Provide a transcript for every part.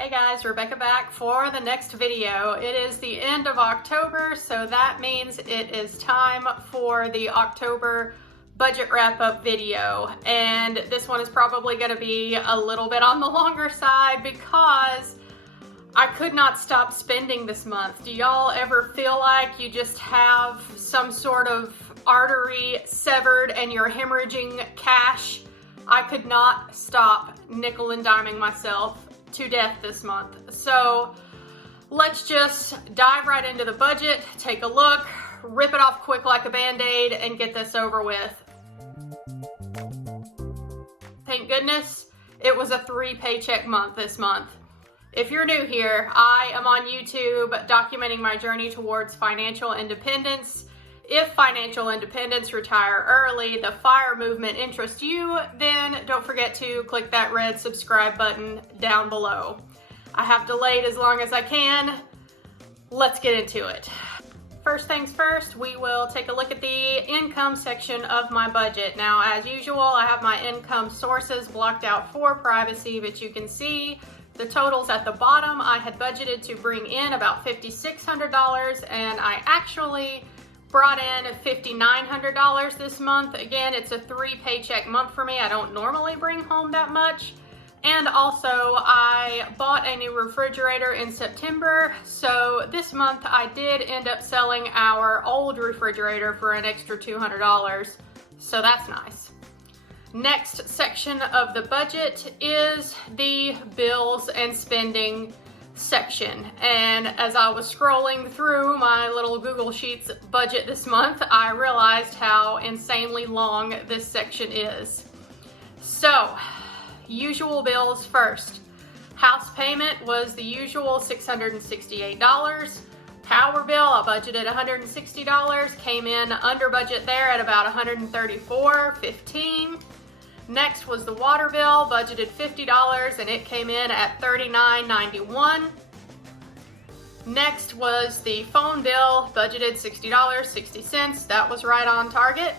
Hey guys, Rebecca back for the next video. It is the end of October, so that means it is time for the October budget wrap-up video. And this one is probably going to be a little bit on the longer side because I could not stop spending this month. Do y'all ever feel like you just have some sort of artery severed and you're hemorrhaging cash? I could not stop nickel and diming myself to death this month. So let's just dive right into the budget, take a look, rip it off quick like a band-aid, and get this over with. Thank goodness it was a 3-paycheck month this month. If you're new here, I am on YouTube documenting my journey towards financial independence. If financial independence, retire early, the FIRE movement interests you, then don't forget to click that red subscribe button down below. I have delayed as long as I can. Let's get into it. First things first, we will take a look at the income section of my budget. Now, as usual, I have my income sources blocked out for privacy, but you can see the totals at the bottom. I had budgeted to bring in about $5,600, and I actually brought in $5,900 this month. Again, it's a 3-paycheck month for me. I don't normally bring home that much. And also, I bought a new refrigerator in September. So this month, I did end up selling our old refrigerator for an extra $200. So that's nice. Next section of the budget is the bills and spending section. And as I was scrolling through my little Google Sheets budget this month, I realized how insanely long this section is. So, usual bills first. House payment was the usual $668. Power bill, I budgeted $160, came in under budget there at about $134.15. Next was the water bill, budgeted $50, and it came in at $39.91. Next was the phone bill, budgeted $60.60. That was right on target.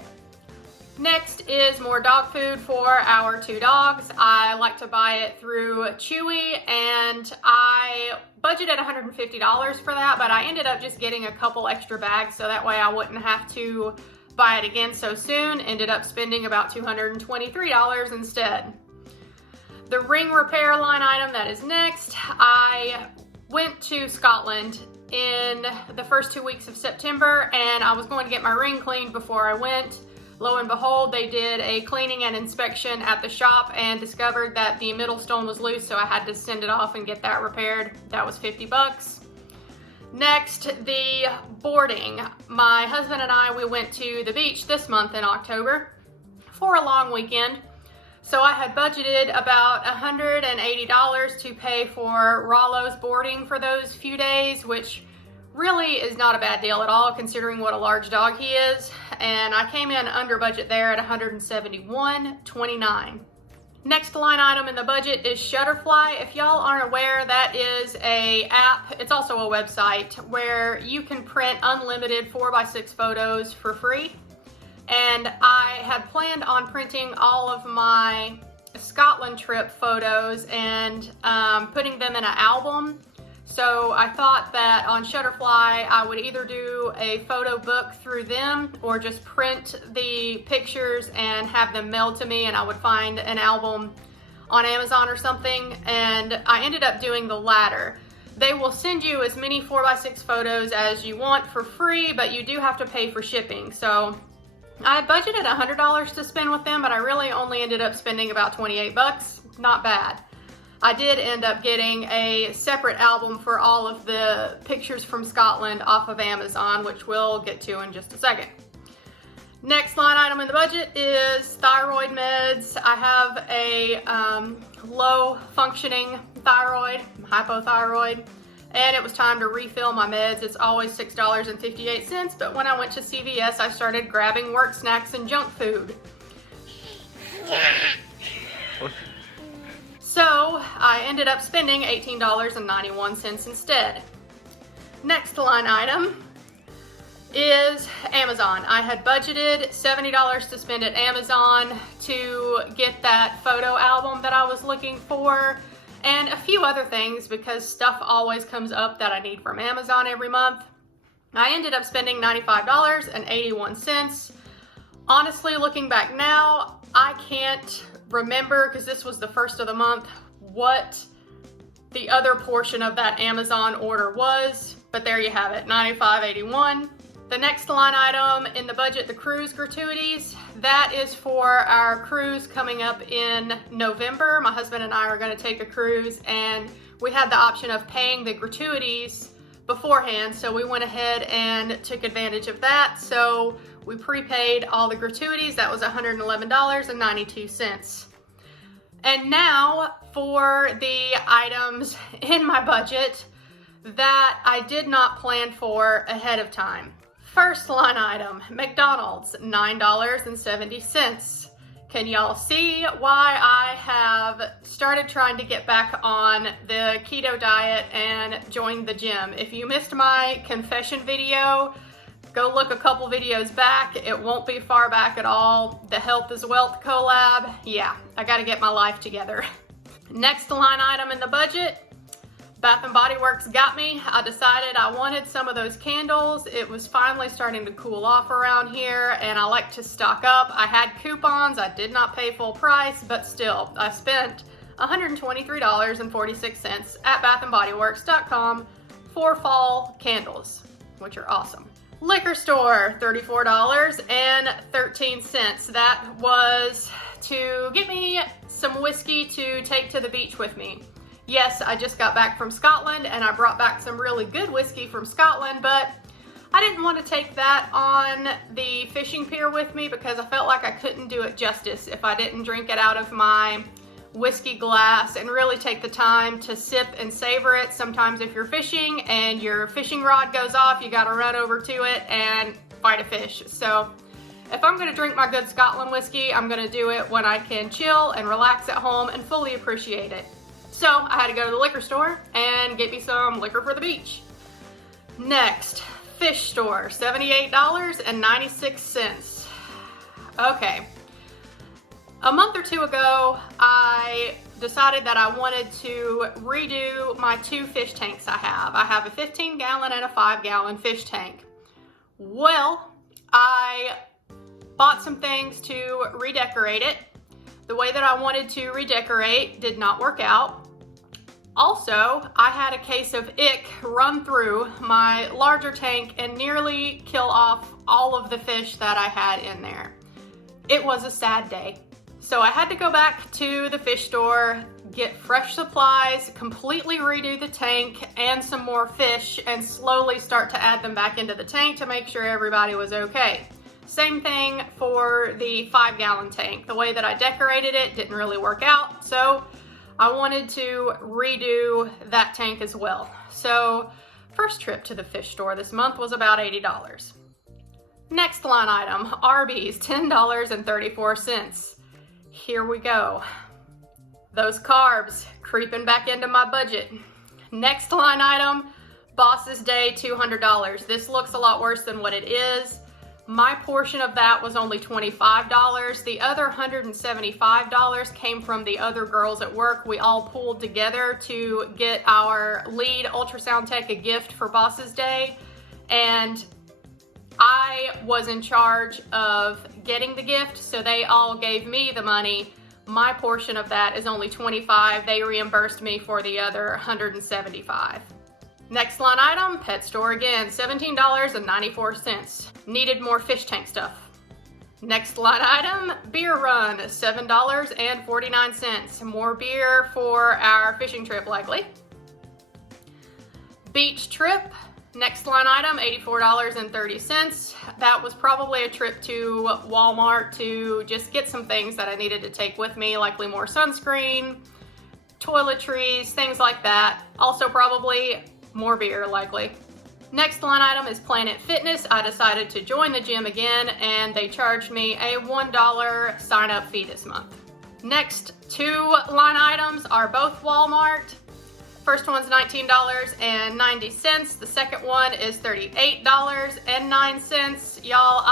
Next is more dog food for our 2 dogs. I like to buy it through Chewy, and I budgeted $150 for that, but I ended up just getting a couple extra bags so that way I wouldn't have to buy it again so soon. Ended up spending about $223 instead. The ring repair line item that is next, I went to Scotland in the first 2 weeks of September, and I was going to get my ring cleaned before I went. Lo and behold, they did a cleaning and inspection at the shop and discovered that the middle stone was loose, so I had to send it off and get that repaired. That was $50. Next, the boarding. My husband and I, we went to the beach this month in October for a long weekend. So I had budgeted about $180 to pay for Rollo's boarding for those few days, which really is not a bad deal at all considering what a large dog he is. And I came in under budget there at $171.29. Next line item in the budget is Shutterfly. If y'all aren't aware, that is an app, it's also a website, where you can print unlimited 4x6 photos for free. And I had planned on printing all of my Scotland trip photos and putting them in an album. So I thought that on Shutterfly, I would either do a photo book through them or just print the pictures and have them mailed to me, and I would find an album on Amazon or something. And I ended up doing the latter. They will send you as many 4x6 photos as you want for free, but you do have to pay for shipping. So I budgeted $100 to spend with them, but I really only ended up spending about $28. Not bad. I did end up getting a separate album for all of the pictures from Scotland off of Amazon, which we'll get to in just a second. Next line item in the budget is thyroid meds. I have a low functioning thyroid, hypothyroid, and it was time to refill my meds. It's always $6.58, but when I went to CVS, I started grabbing work snacks and junk food. So I ended up spending $18.91 instead. Next line item is Amazon. I had budgeted $70 to spend at Amazon to get that photo album that I was looking for, and a few other things because stuff always comes up that I need from Amazon every month. I ended up spending $95.81. Honestly, looking back now, I can't remember, because this was the first of the month, what the other portion of that Amazon order was, but there you have it, $95.81. The next line item in the budget, the cruise gratuities, that is for our cruise coming up in November. My husband and I are going to take a cruise, and we had the option of paying the gratuities beforehand, so we went ahead and took advantage of that. So we prepaid all the gratuities. That was $111.92. And now for the items in my budget that I did not plan for ahead of time. First line item, McDonald's, $9.70. Can y'all see why I have started trying to get back on the keto diet and join the gym? If you missed my confession video, go look a couple videos back. It won't be far back at all. The Health is Wealth collab. Yeah, I gotta get my life together. Next line item in the budget, Bath & Body Works got me. I decided I wanted some of those candles. It was finally starting to cool off around here, and I like to stock up. I had coupons. I did not pay full price, but still, I spent $123.46 at bathandbodyworks.com for fall candles, which are awesome. Liquor store, $34.13. That was to get me some whiskey to take to the beach with me. Yes, I just got back from Scotland and I brought back some really good whiskey from Scotland, but I didn't want to take that on the fishing pier with me because I felt like I couldn't do it justice if I didn't drink it out of my whiskey glass and really take the time to sip and savor it. Sometimes if you're fishing and your fishing rod goes off, you got to run over to it and fight a fish. So if I'm going to drink my good Scotland whiskey, I'm going to do it when I can chill and relax at home and fully appreciate it. So I had to go to the liquor store and get me some liquor for the beach. Next, fish store, $78.96. Okay. A month or two ago, I decided that I wanted to redo my two fish tanks I have. I have a 15-gallon and a 5-gallon fish tank. Well, I bought some things to redecorate it. The way that I wanted to redecorate did not work out. Also, I had a case of ick run through my larger tank and nearly kill off all of the fish that I had in there. It was a sad day. So I had to go back to the fish store, get fresh supplies, completely redo the tank and some more fish, and slowly start to add them back into the tank to make sure everybody was okay. Same thing for the 5-gallon tank. The way that I decorated it didn't really work out, so I wanted to redo that tank as well. So first trip to the fish store this month was about $80. Next line item, Arby's, $10.34. Here we go. Those carbs creeping back into my budget. Next line item, Boss's Day, $200. This looks a lot worse than what it is. My portion of that was only $25. The other $175 came from the other girls at work. We all pulled together to get our lead ultrasound tech a gift for Boss's Day, and I was in charge of getting the gift, so they all gave me the money. My portion of that is only $25. They reimbursed me for the other $175. Next line item, pet store again, $17.94. Needed more fish tank stuff. Next line item, beer run, $7.49. More beer for our fishing trip likely. Beach trip, next line item, $84.30. That was probably a trip to Walmart to just get some things that I needed to take with me, likely more sunscreen, toiletries, things like that. Also probably more beer likely. Next line item is Planet Fitness. I decided to join the gym again and they charged me a $1 sign up fee this month. Next two line items are both Walmart. First one's $19.90. The second one is $38.09. Y'all,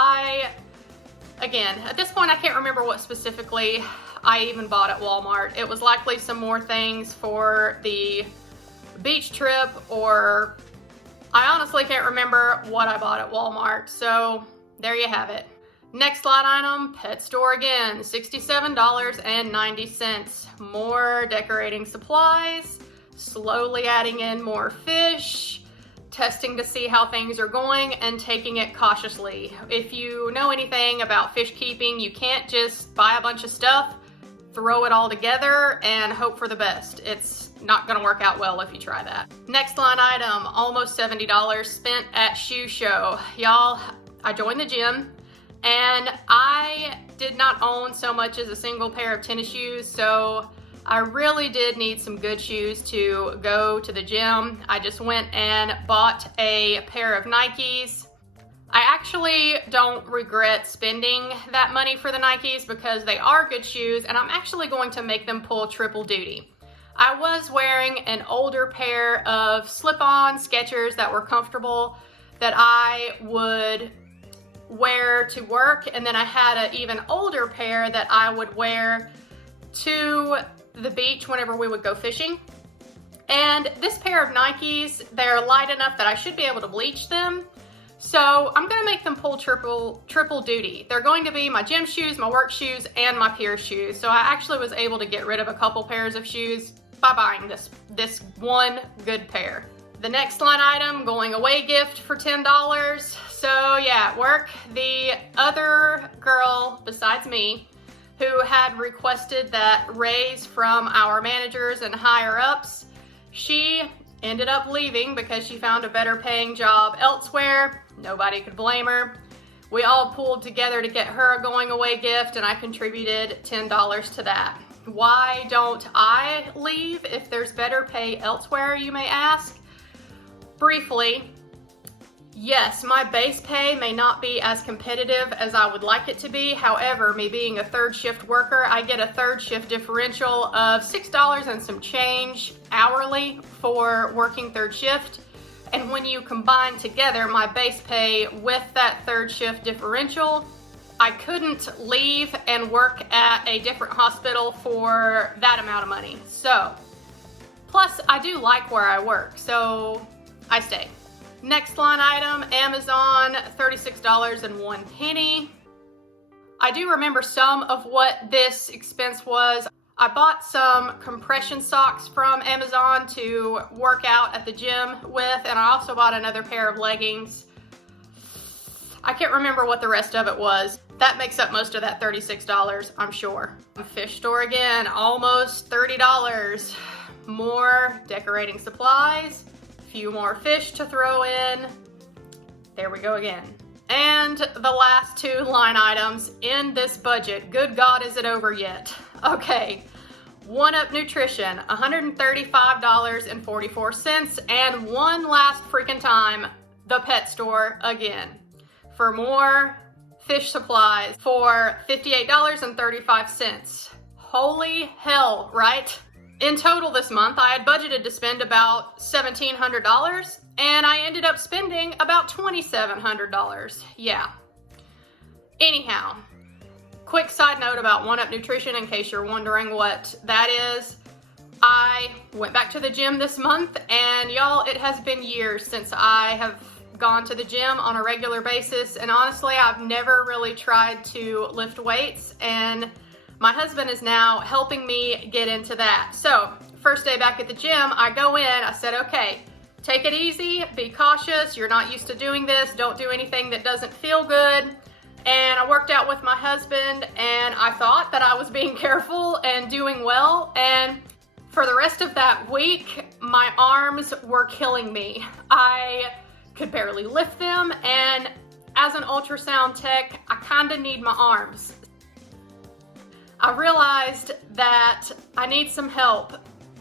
again, at this point I can't remember what specifically I even bought at Walmart. It was likely some more things for the beach trip, or I honestly can't remember what I bought at Walmart. So there you have it. Next line item, pet store again, $67.90. More decorating supplies, slowly adding in more fish, testing to see how things are going, and taking it cautiously. If you know anything about fish keeping, you can't just buy a bunch of stuff, throw it all together, and hope for the best. It's not gonna work out well if you try that. Next line item, almost $70 spent at Shoe Show. Y'all, I joined the gym, and I did not own so much as a single pair of tennis shoes, so I really did need some good shoes to go to the gym. I just went and bought a pair of Nikes. I actually don't regret spending that money for the Nikes because they are good shoes, and I'm actually going to make them pull triple duty. I was wearing an older pair of slip-on Skechers that were comfortable that I would wear to work, and then I had an even older pair that I would wear to the beach whenever we would go fishing. And this pair of Nikes, they're light enough that I should be able to bleach them. So I'm gonna make them pull triple duty. They're going to be my gym shoes, my work shoes, and my pier shoes. So I actually was able to get rid of a couple pairs of shoes by buying this one good pair. The next line item, going away gift for $10. So yeah, at work, the other girl besides me who had requested that raise from our managers and higher ups, she ended up leaving because she found a better paying job elsewhere. Nobody could blame her. We all pulled together to get her a going away gift, and I contributed $10 to that. Why don't I leave if there's better pay elsewhere, you may ask? Briefly, yes, my base pay may not be as competitive as I would like it to be. However, me being a third shift worker, I get a third shift differential of $6 and some change hourly for working third shift. And when you combine together my base pay with that third shift differential, I couldn't leave and work at a different hospital for that amount of money. So, plus I do like where I work, so I stay. Next line item, Amazon, $36.01. I do remember some of what this expense was. I bought some compression socks from Amazon to work out at the gym with, and I also bought another pair of leggings. I can't remember what the rest of it was. That makes up most of that $36, I'm sure. Fish store again, almost $30. More decorating supplies. Few more fish to throw in. There we go again. And the last two line items in this budget. Good God, is it over yet? Okay, 1UP Nutrition, $135.44. And one last freaking time, the pet store again for more fish supplies for $58.35. Holy hell, right? In total this month, I had budgeted to spend about $1,700, and I ended up spending about $2,700. Yeah. Anyhow, quick side note about 1UP Nutrition in case you're wondering what that is. I went back to the gym this month, and y'all, it has been years since I have gone to the gym on a regular basis, and honestly, I've never really tried to lift weights, and my husband is now helping me get into that. So, first day back at the gym, I go in, I said, okay, take it easy, be cautious, you're not used to doing this, don't do anything that doesn't feel good. And I worked out with my husband, and I thought that I was being careful and doing well, and for the rest of that week, my arms were killing me. I could barely lift them, and as an ultrasound tech, I kind of need my arms. I realized that I need some help.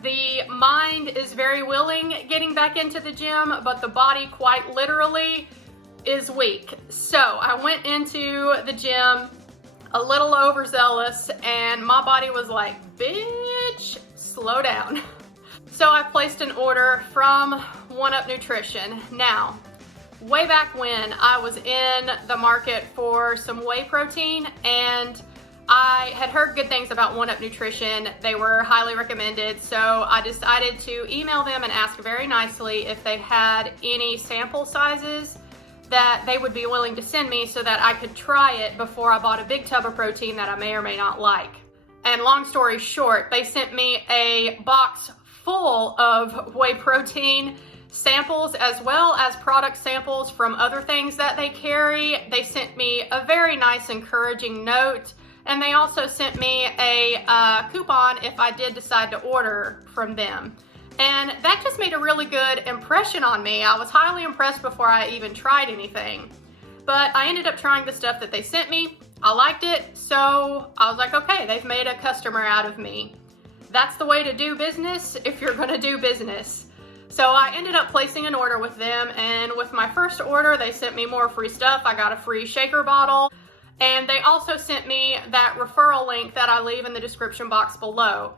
The mind is very willing getting back into the gym, but the body quite literally is weak. So I went into the gym a little overzealous, and my body was like, bitch, slow down. So I placed an order from 1UP Nutrition. Now, way back when I was in the market for some whey protein, and I had heard good things about 1UP Nutrition. They were highly recommended, so I decided to email them and ask very nicely if they had any sample sizes that they would be willing to send me so that I could try it before I bought a big tub of protein that I may or may not like. And long story short, they sent me a box full of whey protein samples as well as product samples from other things that they carry. They sent me a very nice encouraging note, and they also sent me a coupon if I did decide to order from them. And that just made a really good impression on me. I was highly impressed before I even tried anything. But I ended up trying the stuff that they sent me. I liked it, so I was like, okay, they've made a customer out of me. That's the way to do business if you're gonna do business. So I ended up placing an order with them, and with my first order, they sent me more free stuff. I got a free shaker bottle, and they also sent me that referral link that I leave in the description box below.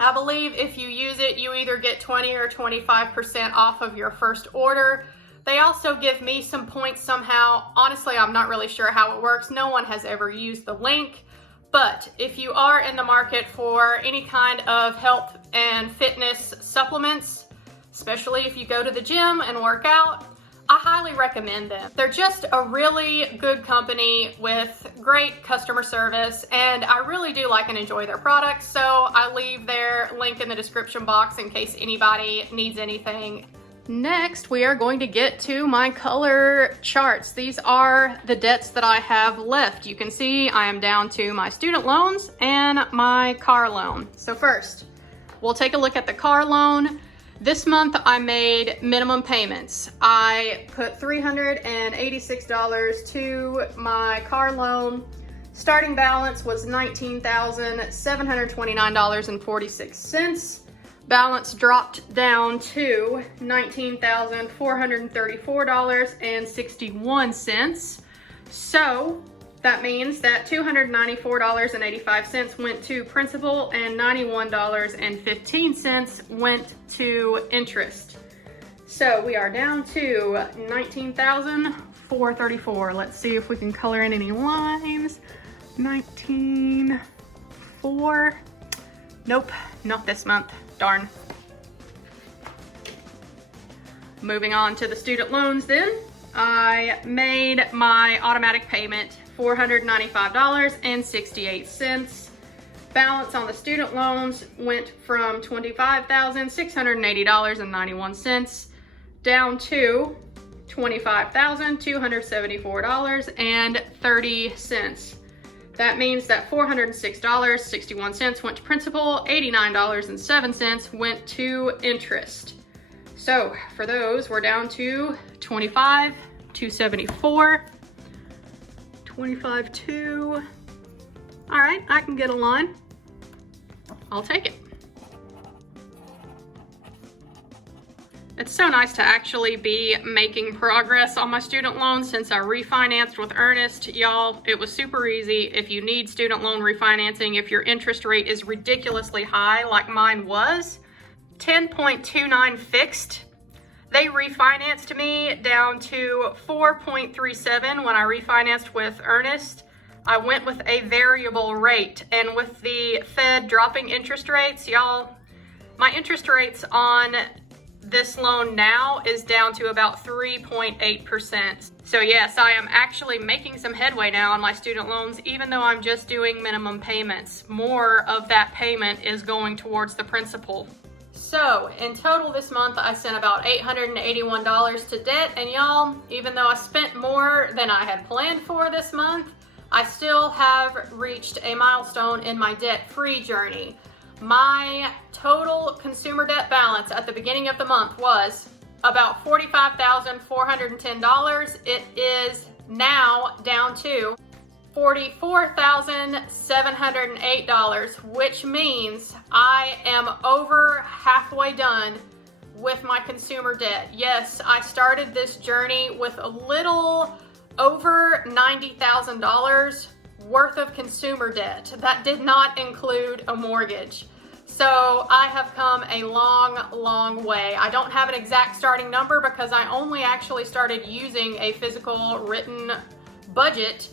I believe if you use it, you either get 20 or 25% off of your first order. They also give me some points somehow. Honestly, I'm not really sure how it works. No one has ever used the link. But if you are in the market for any kind of health and fitness supplements, especially if you go to the gym and work out, I highly recommend them. They're just a really good company with great customer service, and I really do like and enjoy their products, so I leave their link in the description box in case anybody needs anything. Next, we are going to get to my color charts. These are the debts that I have left. You can see I am down to my student loans and my car loan. So first, we'll take a look at the car loan. This month I made minimum payments. I put $386 to my car loan. Starting balance was $19,729.46. Balance dropped down to $19,434.61. So that means that $294.85 went to principal and $91.15 went to interest. So we are down to $19,434. Let's see if we can color in any lines. 19,4. Nope, not this month. Darn. Moving on to the student loans then. I made my automatic payment $495.68. Balance on the student loans went from $25,680.91 down to $25,274.30. That means that $406.61 went to principal, $89.07 went to interest. So for those, we're down to $25,274, $25,200. All right, I can get a line. I'll take it. It's so nice to actually be making progress on my student loan since I refinanced with Ernest. Y'all, it was super easy. If you need student loan refinancing, if your interest rate is ridiculously high like mine was, 10.29 fixed, they refinanced me down to 4.37 when I refinanced with Ernest. I went with a variable rate, and with the Fed dropping interest rates, y'all, my interest rates on this loan now is down to about 3.8%. So yes, I am actually making some headway now on my student loans, even though I'm just doing minimum payments. More of that payment is going towards the principal. So in total this month, I sent about $881 to debt, and y'all, even though I spent more than I had planned for this month, I still have reached a milestone in my debt-free journey. My total consumer debt balance at the beginning of the month was about $45,410. It is now down to $44,708, which means I am over halfway done with my consumer debt. Yes, I started this journey with a little over $90,000 worth of consumer debt. That did not include a mortgage. So I have come a long, long way. I don't have an exact starting number because I only actually started using a physical written budget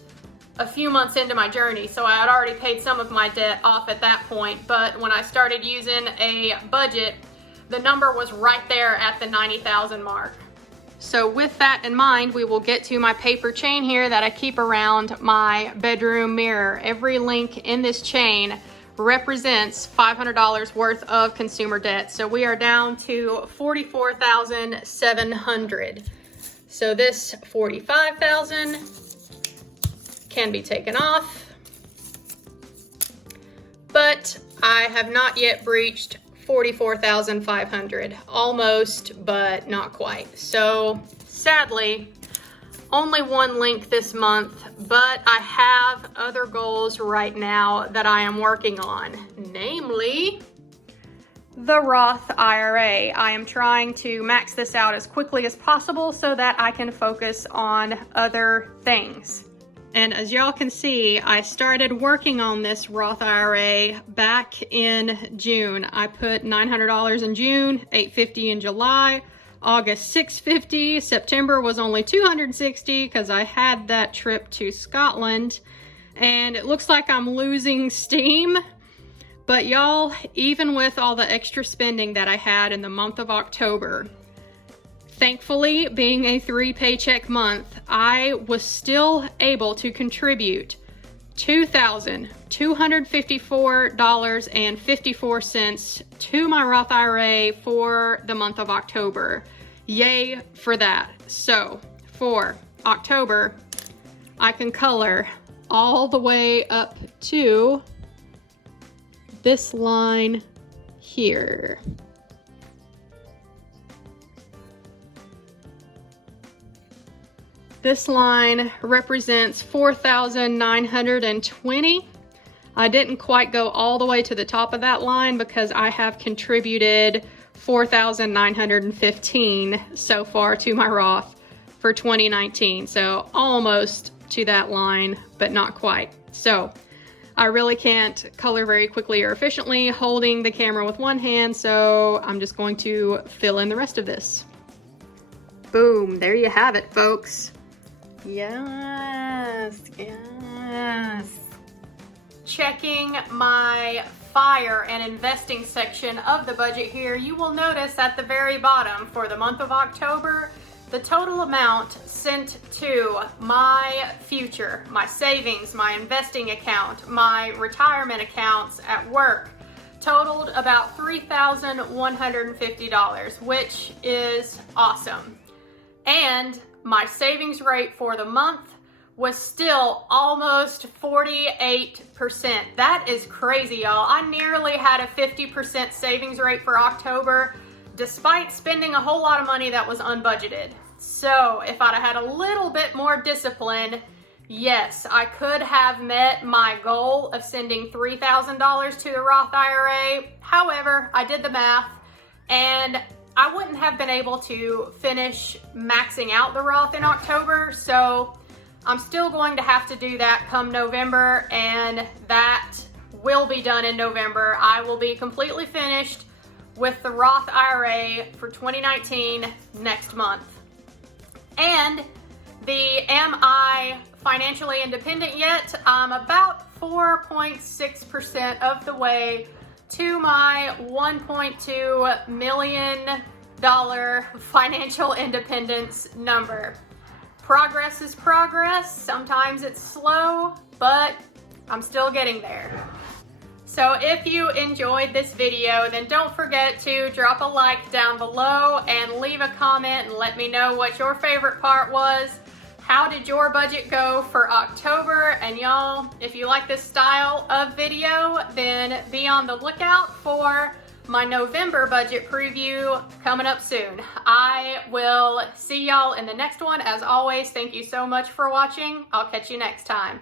a few months into my journey, so I had already paid some of my debt off at that point. But when I started using a budget, the number was right there at the $90,000 mark. So with that in mind, we will get to my paper chain here that I keep around my bedroom mirror. Every link in this chain represents $500 worth of consumer debt. So we are down to $44,700. So this $45,000 can be taken off, but I have not yet breached $44,500. Almost, but not quite. So sadly, only one link this month, but I have other goals right now that I am working on, namely the Roth IRA. I am trying to max this out as quickly as possible so that I can focus on other things. And as y'all can see, I started working on this Roth IRA back in June. I put $900 in June, $850 in July, August $650, September was only $260 because I had that trip to Scotland. And it looks like I'm losing steam. But y'all, even with all the extra spending that I had in the month of October, thankfully, being a 3-paycheck month, I was still able to contribute $2,254.54 to my Roth IRA for the month of October. Yay for that. So for October, I can color all the way up to this line here. This line represents $4,920. I didn't quite go all the way to the top of that line because I have contributed $4,915 so far to my Roth for 2019. So almost to that line, but not quite. So I really can't color very quickly or efficiently holding the camera with one hand, so I'm just going to fill in the rest of this. Boom, there you have it, folks. Yes, yes. Checking my fire and investing section of the budget here, you will notice at the very bottom for the month of October, the total amount sent to my future, my savings, my investing account, my retirement accounts at work, totaled about $3,150, which is awesome. And my savings rate for the month was still almost 48%. That is crazy, y'all. I nearly had a 50% savings rate for October, despite spending a whole lot of money that was unbudgeted. So if I'd have had a little bit more discipline, yes, I could have met my goal of sending $3,000 to the Roth IRA. However, I did the math and I wouldn't have been able to finish maxing out the Roth in October. So I'm still going to have to do that come November, and that will be done in November. I will be completely finished with the Roth IRA for 2019 next month. And the Am I Financially Independent Yet? I'm about 4.6% of the way to my $1.2 million financial independence number. Progress is progress. Sometimes it's slow, but I'm still getting there. So if you enjoyed this video, then don't forget to drop a like down below and leave a comment and let me know what your favorite part was. How did your budget go for October? And y'all, if you like this style of video, then be on the lookout for my November budget preview coming up soon. I will see y'all in the next one. As always, thank you so much for watching. I'll catch you next time.